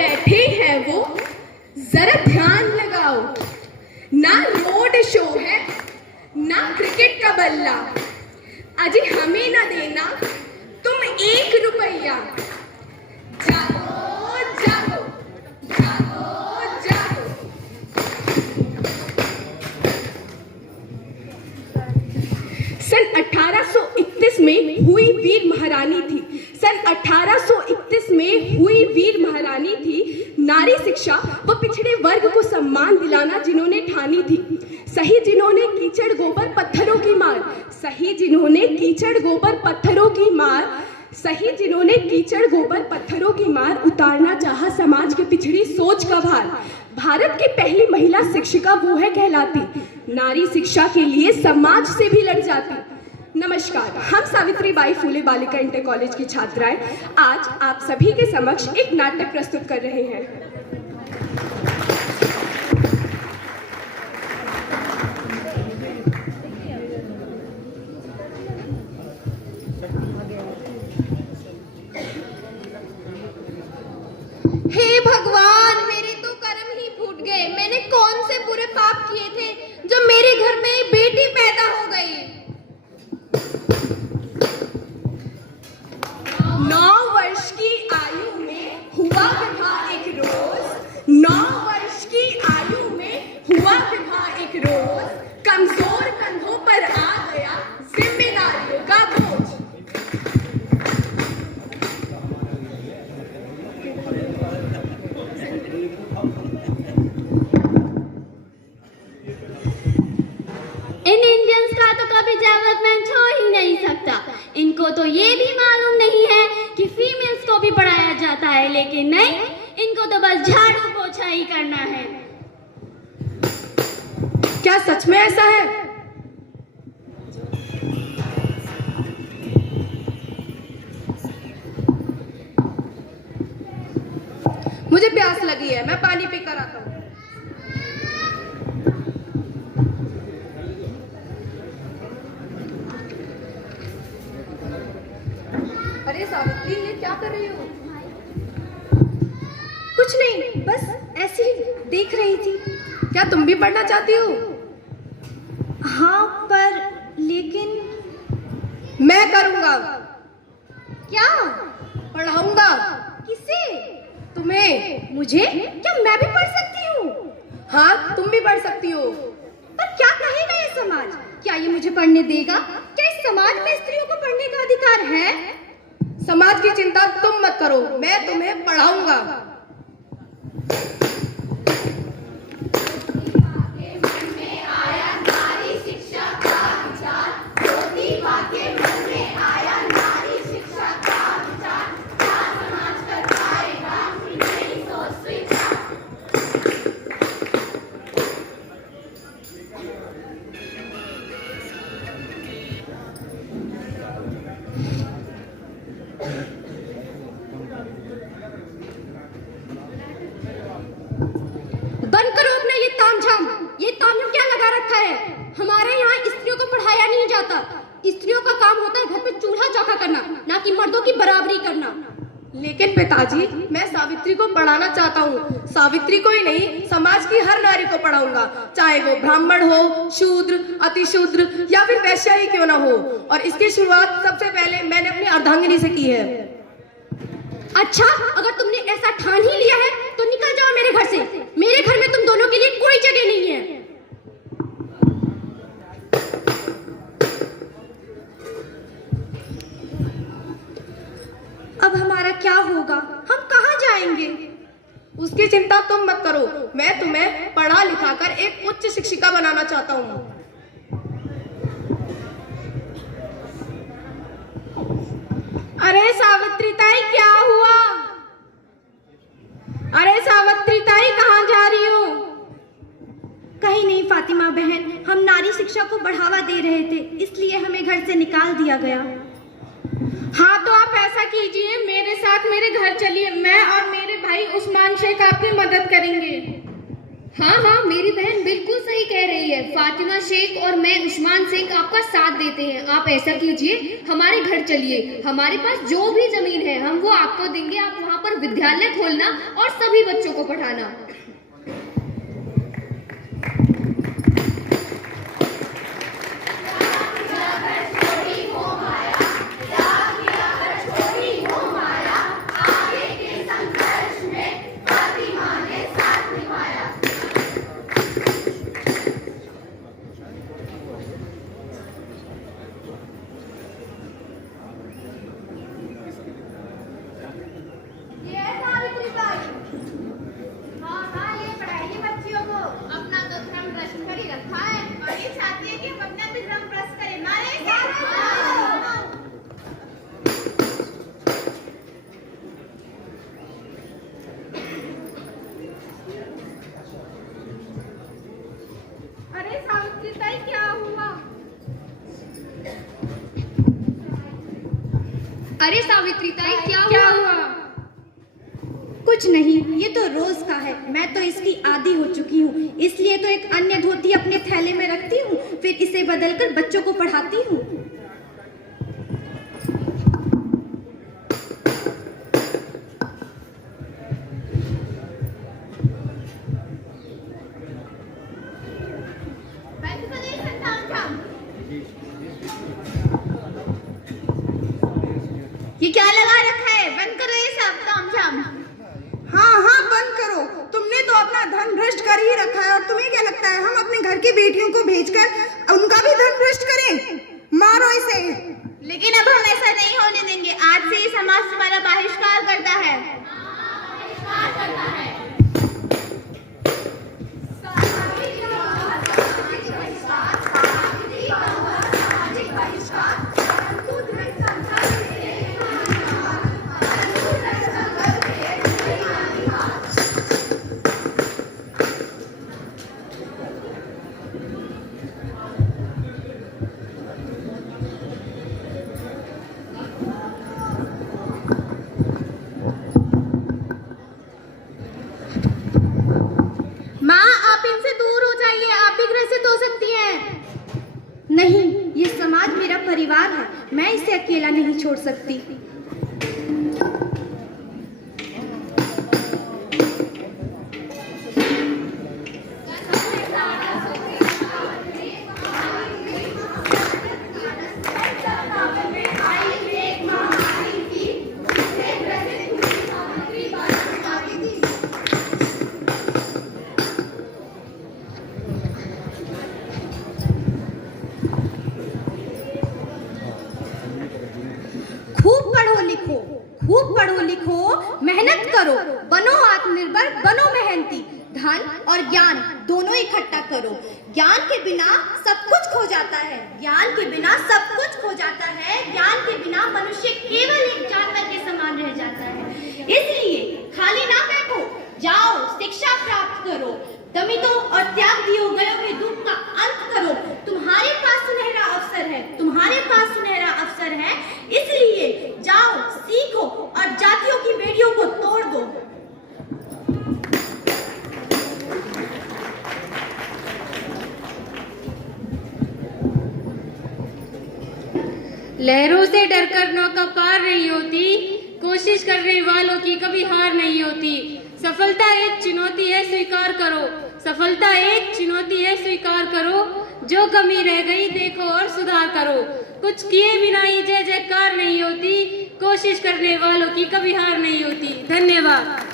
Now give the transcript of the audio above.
बैठे हैं वो, जरा ध्यान लगाओ। ना रोड शो है ना क्रिकेट का बल्ला, अजी हमें ना देना तुम 1 रुपया। जागो जागो जागो जागो। सन 1831 में हुई वीर महारानी थी। सन 1831 में हुई वीर महारानी थी नारी शिक्षा व पिछड़े वर्ग को सम्मान दिलाना जिन्होंने ठानी थी। सही जिन्होंने कीचड़ गोबर पत्थरों की मार, सही जिन्होंने कीचड़ गोबर पत्थरों की मार, सही जिन्होंने कीचड़ गोबर पत्थरों की मार उतारना चाहा समाज की पिछड़ी सोच का भार। भारत की पहली महिला शिक्षिका वो है कहलाती, नारी शिक्षा के लिए समाज से भी लड़ जाती। नमस्कार, हम सावित्रीबाई फुले बालिका इंटर कॉलेज की छात्राएं आज आप सभी के समक्ष एक नाटक प्रस्तुत कर रहे हैं। हे भगवान, मेरे तो कर्म ही फूट गए। मैंने कौन से बुरे पाप किए थे जो मेरे घर में बेटी पैदा हो गई। 9 वर्ष की आयु में हुआ विवाह एक रोज, 9 वर्ष की आयु में हुआ विवाह एक रोज, कमजोर कंधों पर आ गया जिम्मेदारियों का बोझ। इन इंडियंस का तो कभी डेवलपमेंट हो ही नहीं सकता। इनको तो ये भी मालूम नहीं है कि फीमेल्स को भी पढ़ाया जाता है, लेकिन नहीं, इनको तो बस झाड़ू पोछा ही करना है। क्या सच में ऐसा है? मुझे प्यास लगी है, मैं पानी पीकर आता हूँ। अरे सावित्री, ये क्या कर रही हो? कुछ नहीं, बस ऐसे ही देख रही थी। क्या तुम भी पढ़ना चाहती हो? हाँ, पर लेकिन मैं करूंगा। क्या? पढ़ाऊंगा। किसे? तुम्हें। मुझे? क्या मैं भी पढ़ सकती हूँ? हाँ, तुम भी पढ़ सकती हो। पर क्या कहेगा ये समाज? क्या ये मुझे पढ़ने देगा? क्या इस समाज में स्त्रियों को पढ़ने का अधिकार है? समाज की चिंता तुम मत करो, मैं तुम्हें पढ़ाऊंगा। बंद करो अपना ये तामझाम। ये तामझाम क्या लगा रखा है? हमारे यहाँ स्त्रियों को पढ़ाया नहीं जाता। स्त्रियों का काम होता है घर पे चूल्हा चौका करना, ना कि मर्दों की बराबरी करना। लेकिन पिताजी, मैं सावित्री को पढ़ाना चाहता हूँ। सावित्री को ही नहीं, समाज की हर नारी को पढ़ाऊंगा, चाहे वो ब्राह्मण हो, शूद्र, अतिशूद्र या फिर वैश्या ही क्यों ना हो। और इसकी शुरुआत सबसे पहले मैंने अपनी अर्धांगिनी से की है। अच्छा, अगर तुमने ऐसा ठान ही लिया है तो निकल जाओ मेरे घर से। मेरे घर में तुम दोनों के लिए कोई जगह नहीं है। अब हमारा क्या होगा? हम कहाँ जाएंगे? उसकी चिंता तुम मत करो, मैं तुम्हें पढ़ा लिखा कर एक उच्च शिक्षिका बनाना चाहता हूँ। अरे सावित्री ताई, क्या हुआ? अरे सावित्री ताई, कहाँ जा रही हो? कहीं नहीं फातिमा बहन, हम नारी शिक्षा को बढ़ावा दे रहे थे, इसलिए हमें घर से निकाल दिया गया। हाँ, तो आप ऐसा कीजिए, मेरे साथ मेरे घर चलिए। मैं और मेरे भाई उस्मान शेख आपकी मदद करेंगे। हाँ हाँ, मेरी बहन बिल्कुल सही कह रही है। फातिमा शेख और मैं उस्मान शेख आपका साथ देते हैं। आप ऐसा कीजिए, हमारे घर चलिए, हमारे पास जो भी जमीन है हम वो आपको देंगे। आप वहाँ पर विद्यालय खोलना और सभी बच्चों को पढ़ाना। अरे सावित्री ताई, क्या हुआ? कुछ नहीं, ये तो रोज का है। मैं तो इसकी आदी हो चुकी हूँ, इसलिए तो एक अन्य धोती अपने थैले में रखती हूँ, फिर इसे बदलकर बच्चों को पढ़ाती हूँ। ये क्या लगा रखा है? बंद करो ये सब तामझाम। हाँ हाँ, बंद करो। तुमने तो अपना धन भ्रष्ट कर ही रखा है, और तुम्हें क्या लगता है हम अपने घर की बेटियों को भेजकर उनका भी धन भ्रष्ट करें? मारो इसे। लेकिन अब हम ऐसा नहीं होने देंगे। आज से ही समाज तुम्हारा बहिष्कार करता है। नहीं, ये समाज मेरा परिवार है, मैं इसे अकेला नहीं छोड़ सकती। खूब पढ़ो लिखो, मेहनत करो, बनो आत्मनिर्भर, बनो मेहनती। धन और ज्ञान दोनों इकट्ठा करो। ज्ञान के बिना सब कुछ खो जाता है, ज्ञान के बिना सब कुछ खो जाता है, ज्ञान के बिना मनुष्य केवल एक जानवर के समान रह जाता है। इसलिए खाली ना बैठो, जाओ शिक्षा प्राप्त करो, दमितों और त्याग दियो गयो के दुख का अंत करो। तुम्हारे पास सुनहरा अवसर है, तुम्हारे पास सुनहरा अवसर है, इसलिए जाओ सीखो और जातियों की बेड़ियों को तोड़ दो। लहरों से डरकर नौका पार नहीं होती, कोशिश करने वालों की कभी हार नहीं होती। सफलता एक चुनौती है, स्वीकार करो। सफलता एक चुनौती है, स्वीकार करो। जो कमी रह गई देखो और सुधार करो। कुछ किए बिना ही जय जयकार नहीं होती, कोशिश करने वालों की कभी हार नहीं होती। धन्यवाद।